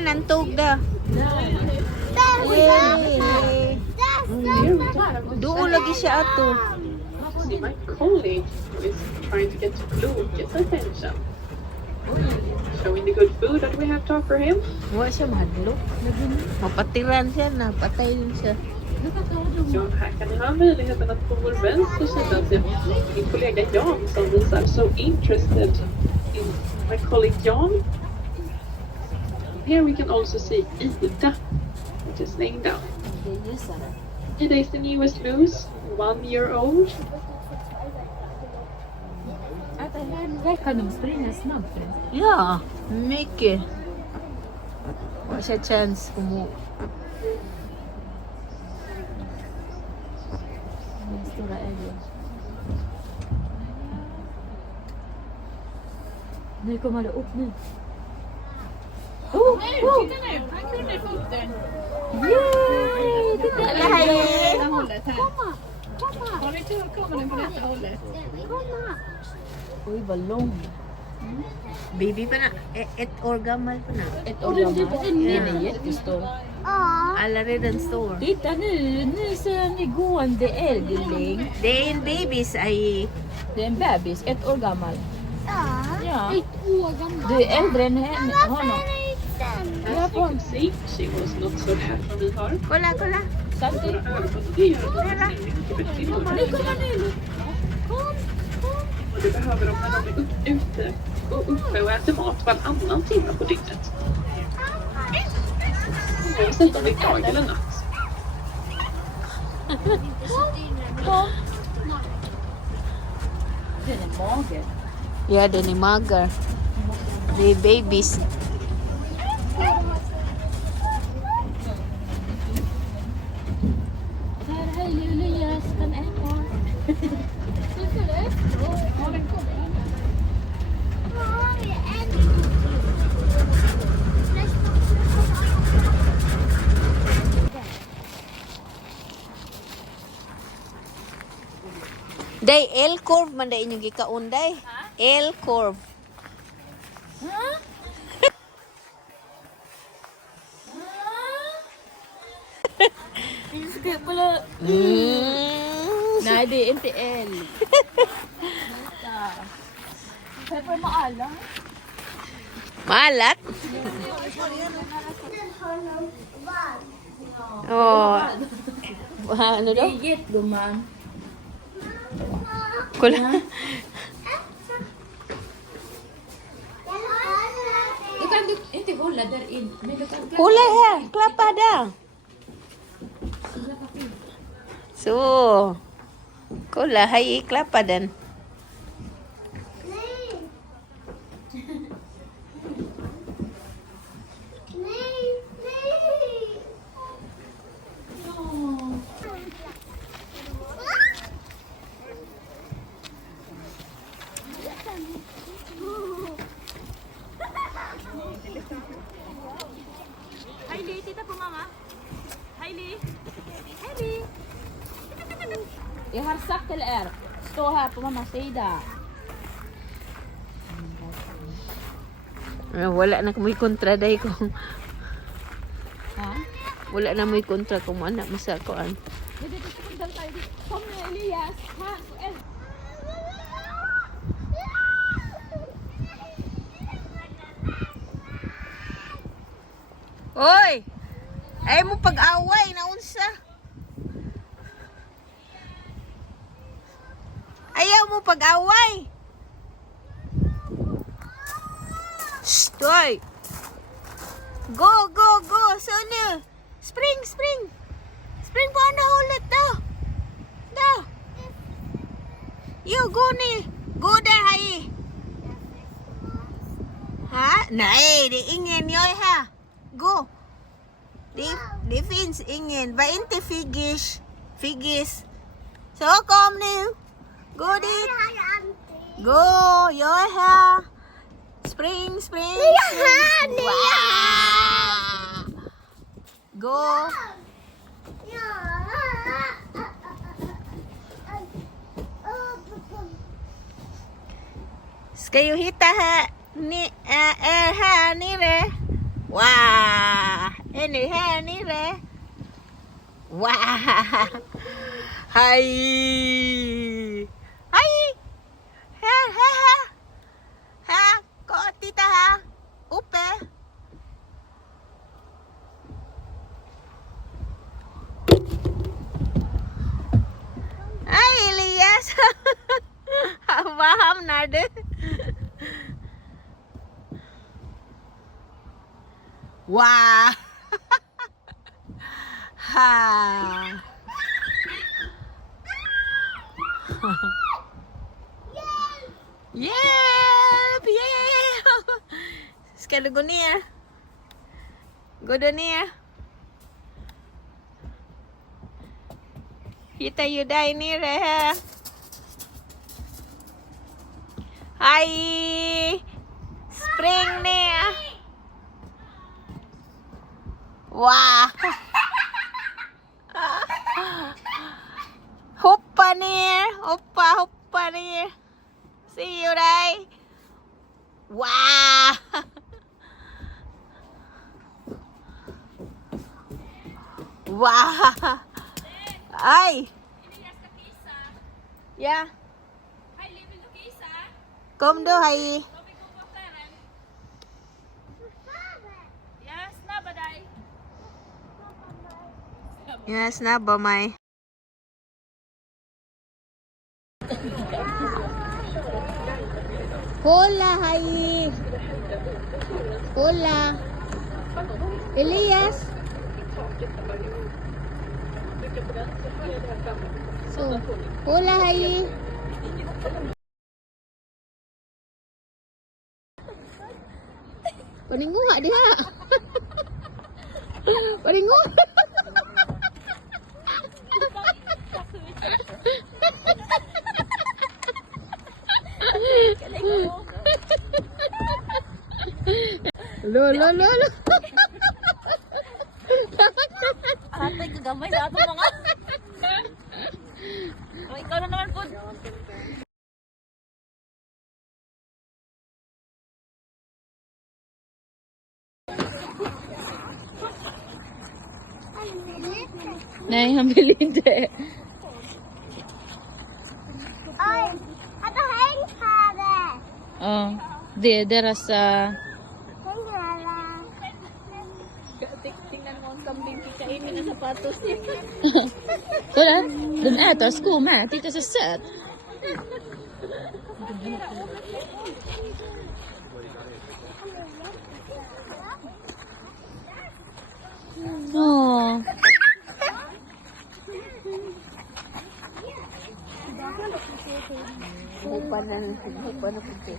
nantog da. Doon lagi siya ato. See, my colleague is trying to get Loke's attention. Showing the good food that we have to offer him. Wala siya mahadlok. Mapatiran siya na. Patay din siya. Ja, här kan ni ha möjligheten att på vår vänster sida se min kollega Jan som visar so interested in my colleague Jan. Here we can also see Ida, which is laying down. Ida is the newest moose, 1 year old. Att det här verkar de springa snabbt. Ja, mycket. Wala siya chance kumu. Den stora älgen. Nu kommer det upp nu. Titta nu, han kunde foten. Yay! Titta! Har ni tur kommer den på detta hållet. Oj, vad lång. Baby pa na. Ett år gammal pa na. Ett år gammal. Den är jättestor. Alla redan stor. Titta nu ser ni gående älgling. Det är en babys ay. Det är en bebis, 1 år gammal. Ja. 1 år gammal. Du är äldre än honom. As you can see, she was not so happy from the car. Kolla, kolla. Samtidigt. Det gör att de ser mycket bättre ut. Och det behöver de när de är ute och uppe och äter mat varannan timme på dygnet. Oavsett om det är dag eller natt. Den är mager. Ja, den är mager. Det är babies. Här är Elias, den äter. Ser du? Ja, den kommer. Day L-curve man day inyong gikaon day. L-curve. Ska pala. Nej, det är inte älg. Pepper maalam. Maalat? Oh. Ano Det daw? är jättegumman. Kolla. Du kan inte hålla där in. Men du kan Kolla här, klappa där. Så. Kolla, här klappa den. Hailey, titta på mamma. Hailey. Hailey. Jag har sagt till er, stå här på mammas sida. Wala na kami kontra day ko. Ha? Wala na may kontra kung anak mo sa koan. Dito tayo. Kom nu Elias. Ha? Oy! Ay mo pag-away na unsa? Ayaw mo pag-away. Stoy. Go, go, go. Sana. Spring, spring. Spring po na ulit daw. Daw. You go ni. Go there, hai. Ha? Nej, det är ingen jag här. Go. Det finns ingen. Var inte figgis. Figgis. Så kom nu. Gå dit. Gå, jag är här. Spring, spring. Wow. Gå. Ska jag hitta här? Här nere. Wow! Ini här nere. Wow! Hej! Hej! Her, her. Her, gå og titta her. Uppe. Hej Elias! Var hamnar du? Wow! Ha! Hjälp! Hjälp! Ska du gå ner? Går du ner? Hittar ju dig nere här. Hej! Spring ner! Wow! Hoppa ner! Hoppa ner! Ser du dig? Wow! Wow! Ay! Ja. Hailey, vill du kissa? Kom då, hej! Ska vi gå på affären? Ja, snabba dig. Ja, snabba mig. Hola, hej! Hola! Elias! So, hola, hej! Paninguha dia. Paninguha. Lo. Atay, kagamay sa ato mga. O, ikaw na naman po. Nej, han vill inte. Oj, att ha hängt här. Ja, det är deras... Tingnan mo ang kambing kikainin ng sapatos niya. Kolla, den äter skor med. Titta så söt. Åh. Hoppa na puti.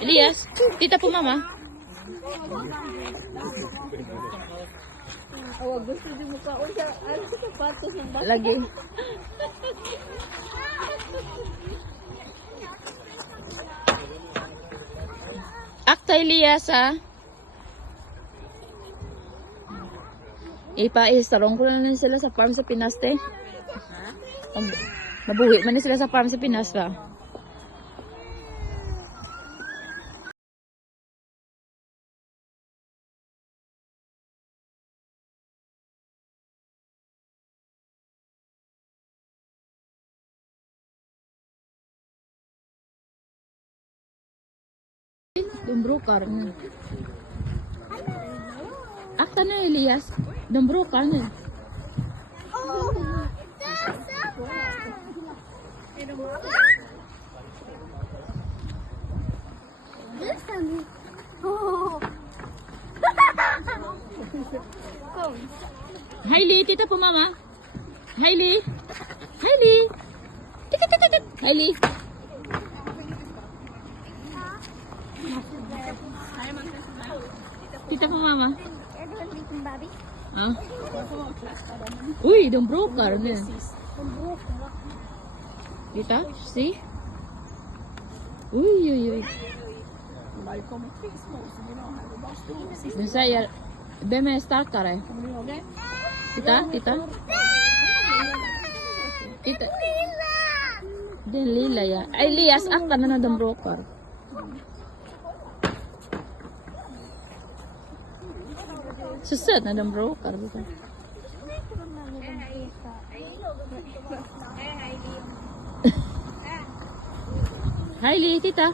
Elias, titta på mamma. Oh, gusto din mo ka. O, sa sapatos ng bata. Lagi. Akta Elias ah. Ipa-istarong ko na lang sila sa farm sa Pinas te. Mabuhi man sila sa farm sa Pinas ba? Dumbrukar na. Akta na Elias. Dumbrukar na. Hailey, tita po mama. Hailey. Hailey. Tita. Hailey. Tita po mama. Ah. Uy, dumbrukar na. Tita, see? Uy. Den säger, vem är starkare? Titta. Den lilla ja. Elias, akta na na dumbrukar. Så söt när de bråkar. Hej Li, titta.